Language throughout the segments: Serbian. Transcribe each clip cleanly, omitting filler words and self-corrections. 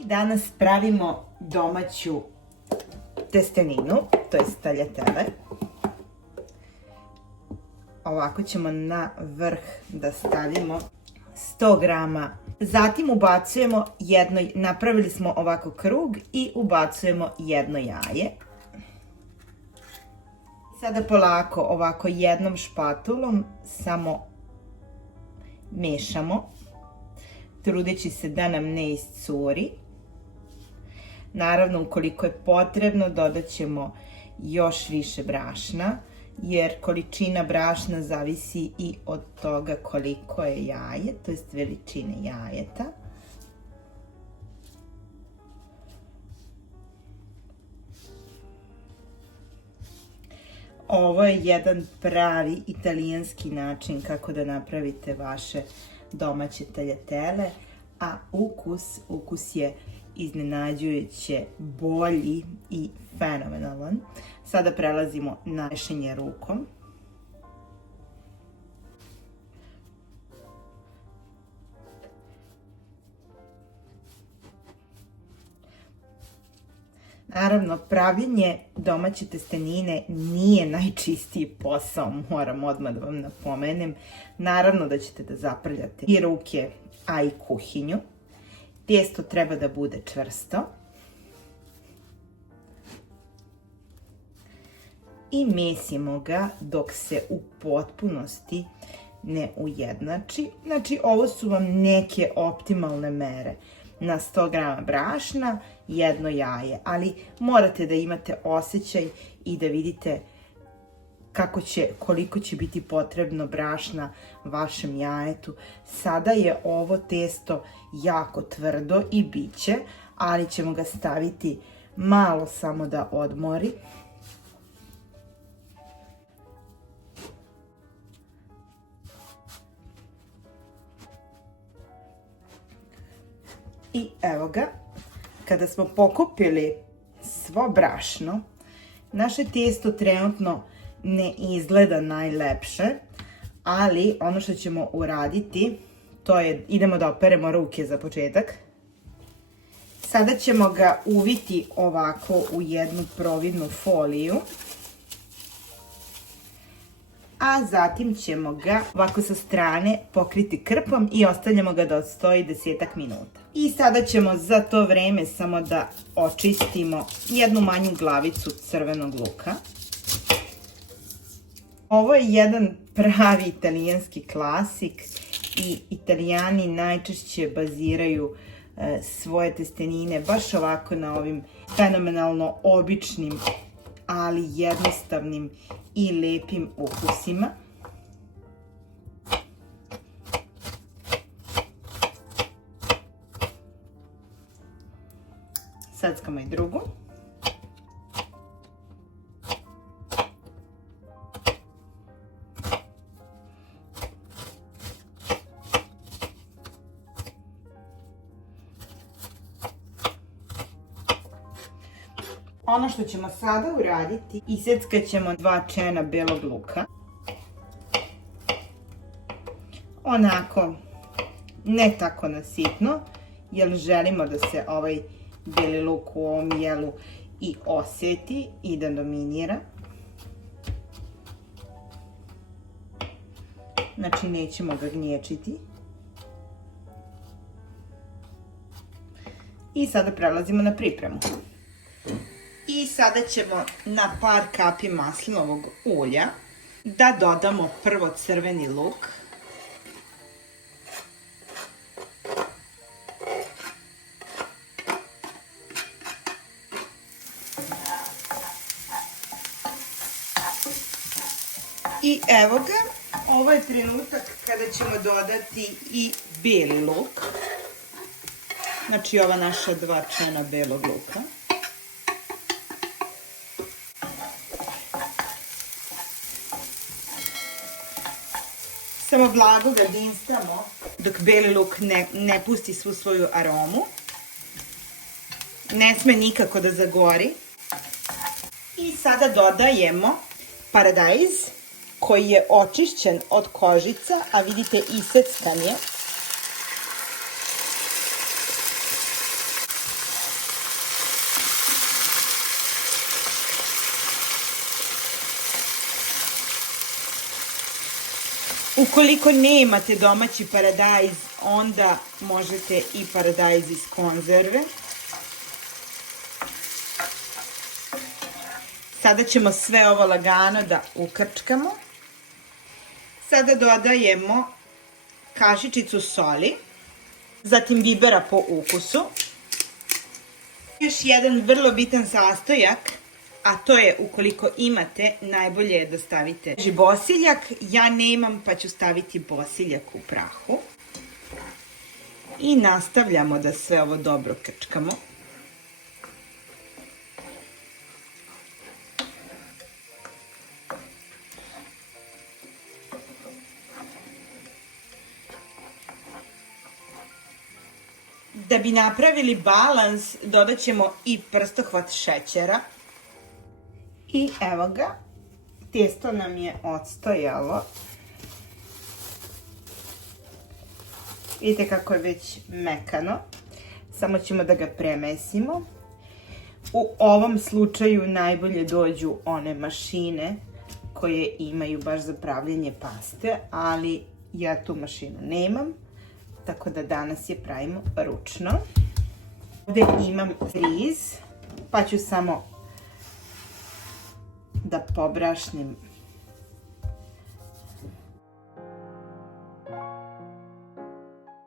I danas pravimo domaću testeninu, to je tagliatelle. Ovako ćemo na vrh da stavimo 100 grama. Zatim ubacujemo napravili smo ovako krug i ubacujemo jedno jaje. Sada polako ovako jednom špatulom samo mešamo, trudeći se da nam ne iscuri. Naravno, ukoliko je potrebno, dodat ćemo još više brašna, jer količina brašna zavisi i od toga koliko je jaje, to jest veličine jajeta. Ovo je jedan pravi italijanski način kako da napravite vaše domaće tagliatelle, a ukus je iznenađujuće bolji i fenomenalan. Sada prelazimo na mešanje rukom. Naravno, pravljenje domaće testenine nije najčistiji posao, moram odmah da vam napomenem. Naravno da ćete da zaprljate i ruke, a i kuhinju. Tijesto treba da bude čvrsto. I mesimo ga dok se u potpunosti ne ujednači. Znači, ovo su vam neke optimalne mere. Na 100 grama brašna, jedno jaje, ali morate da imate osjećaj i da vidite koliko će biti potrebno brašna vašem jajetu. Sada je ovo testo jako tvrdo i biće, ali ćemo ga staviti malo samo da odmori. I evo ga, kada smo pokupili svo brašno, naše tijesto trenutno ne izgleda najlepše, ali ono što ćemo uraditi, to je, idemo da operemo ruke za početak. Sada ćemo ga uviti ovako u jednu providnu foliju, a zatim ćemo ga ovako sa strane pokriti krpom i ostavljamo ga da odstoji 10 minuta. I sada ćemo za to vreme samo da očistimo jednu manju glavicu crvenog luka. Ovo je jedan pravi italijanski klasik i Italijani najčešće baziraju svoje testenine baš ovako na ovim fenomenalno običnim, ali jednostavnim i lepim ukusima. Sackamo i drugu. Ono što ćemo sada uraditi, iseckat ćemo 2 čena belog luka. Onako, ne tako na sitno, jer želimo da se ovaj beli luk u ovom jelu i osjeti i da dominira. Znači, nećemo ga gnječiti. I sada prelazimo na pripremu. I sada ćemo na par kapi maslinovog ulja da dodamo prvo crveni luk. I evo ga, ovo je trenutak kada ćemo dodati i beli luk. Znači, ova naša 2 čena belog luka. Samo blago ga dinstamo dok beli luk ne pusti svu svoju aromu. Ne sme nikako da zagori. I sada dodajemo paradajz koji je očišćen od kožica, a vidite iseckan je. Ukoliko nemate domaći paradajz, onda možete i paradajz iz konzerve. Sada ćemo sve ovo lagano da ukrčkamo. Sada dodajemo kašičicu soli, zatim bibera po ukusu. Još jedan vrlo bitan sastojak, a to je ukoliko imate, najbolje je da stavite bosiljak. Ja nemam, pa ću staviti bosiljak u prahu. I nastavljamo da sve ovo dobro krčkamo. Da bi napravili balans, dodat ćemo i prstohvat šećera. I evo ga, testo nam je odstojalo. Vidite kako je već mekano. Samo ćemo da ga premesimo. U ovom slučaju najbolje dođu one mašine koje imaju baš za pravljenje paste, ali ja tu mašinu nemam. Tako da danas je pravimo ručno. Ovdje imam riz, pa ću samo da pobrašnim.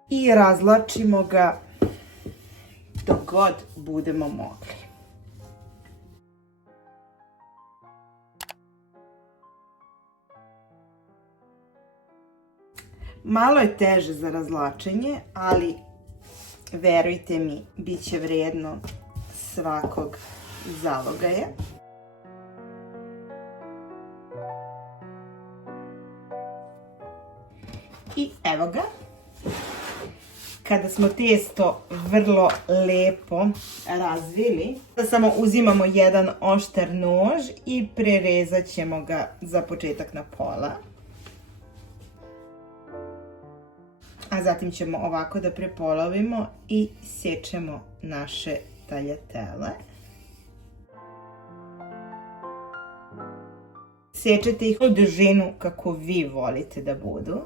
I razlačimo ga dok god budemo mogli. Malo je teže za razlačenje, ali verujte mi, bit će vrijedno svakog zalogaja. I evo ga. Kada smo testo vrlo lepo razvili, samo uzimamo jedan oštar nož i prerezat ćemo ga za početak na pola. A zatim ćemo ovako da prepolovimo i sečemo naše taljatele. Sečete ih u dužinu kako vi volite da budu.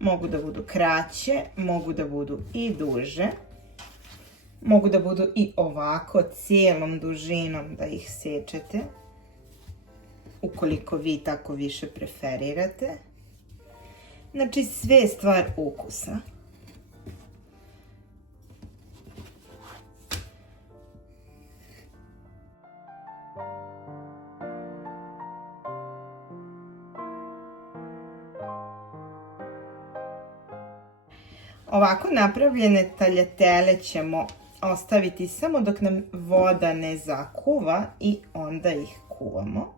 Mogu da budu kraće, mogu da budu i duže. Mogu da budu i ovako cijelom dužinom da ih sečete. Ukoliko vi tako više preferirate. Znači sve je stvar ukusa. Ovako napravljene taljatele ćemo ostaviti samo dok nam voda ne zakuva i onda ih kuvamo.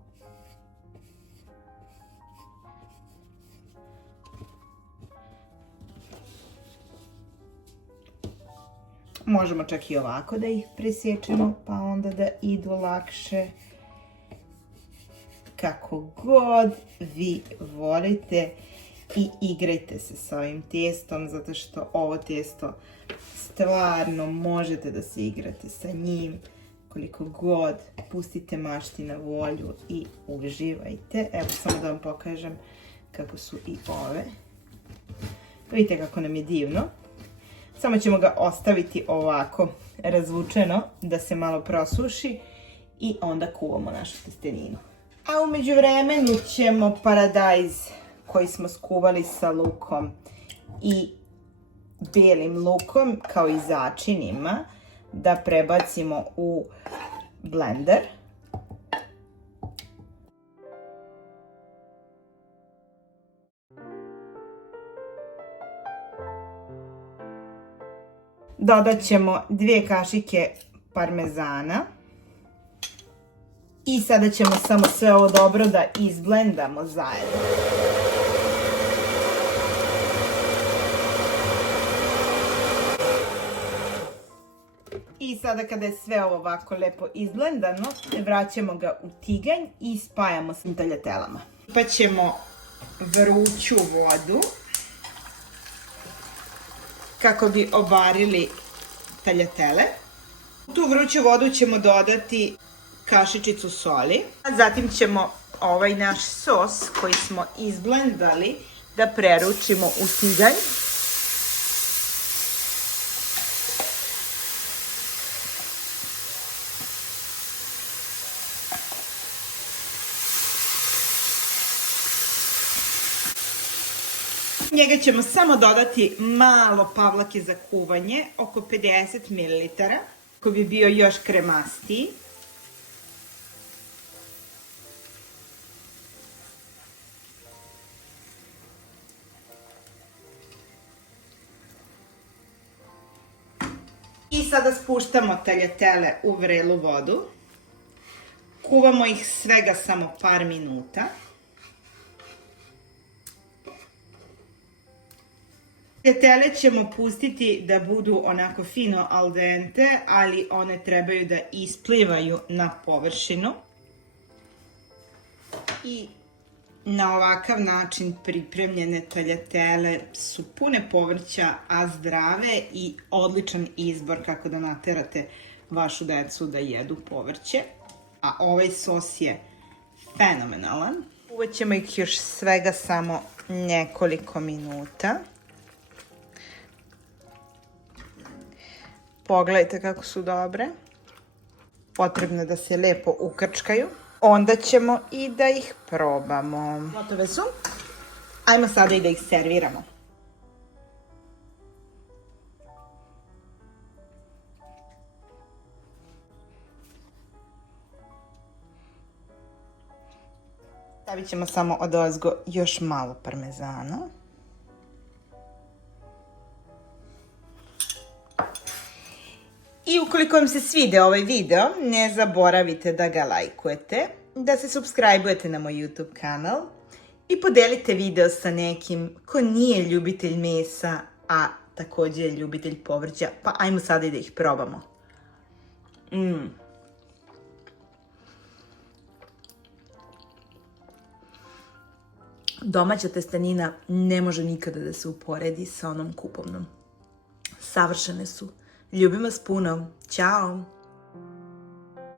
Možemo čak i ovako da ih presječemo, pa onda da idu lakše. Kako god vi volite i igrajte se sa ovim testom, zato što ovo testo stvarno možete da se igrate sa njim. Koliko god, pustite mašti na volju i uživajte. Evo samo da vam pokažem kako su i ove. Vidite kako nam je divno. Samo ćemo ga ostaviti ovako razvučeno da se malo prosuši i onda kuvamo našu testeninu. A u međuvremenu ćemo paradajz koji smo skuvali sa lukom i belim lukom kao i začinima da prebacimo u blender. Dodat ćemo 2 kašike parmezana. I sada ćemo samo sve ovo dobro da izblendamo zajedno. I sada kada je sve ovo ovako lepo izblendano, vraćamo ga u tiganj i spajamo s taljatelama. Pa ćemo vruću vodu kako bi obarili taljatele. U tu vruću vodu ćemo dodati kašičicu soli. A zatim ćemo ovaj naš sos koji smo izblendali da preručimo u tiganj. Njega ćemo samo dodati malo pavlake za kuvanje, oko 50 ml, koji bi bio još kremastiji. I sada spuštamo tagliatelle u vrelu vodu. Kuvamo ih svega samo par minuta. Tagliatelle ćemo pustiti da budu onako fino al dente, ali one trebaju da isplivaju na površinu. I na ovakav način pripremljene tagliatelle su pune povrća, a zdrave i odličan izbor kako da naterate vašu decu da jedu povrće. A ovaj sos je fenomenalan. Uvaćemo ih još svega samo nekoliko minuta. Pogledajte kako su dobre. Potrebno je da se lepo ukrčkaju. Onda ćemo i da ih probamo. Gotove su. Ajmo sada i da ih serviramo. Stavit ćemo samo odozgo još malo parmezana. I ukoliko vam se svide ovaj video, ne zaboravite da ga lajkujete, da se subscribe-ujete na moj YouTube kanal i podelite video sa nekim ko nije ljubitelj mesa, a također je ljubitelj povrća. Pa ajmo sada i da ih probamo. Domaća testenina ne može nikada da se uporedi sa onom kupovnom. Savršene su. Ljubim vas puno. Ćao!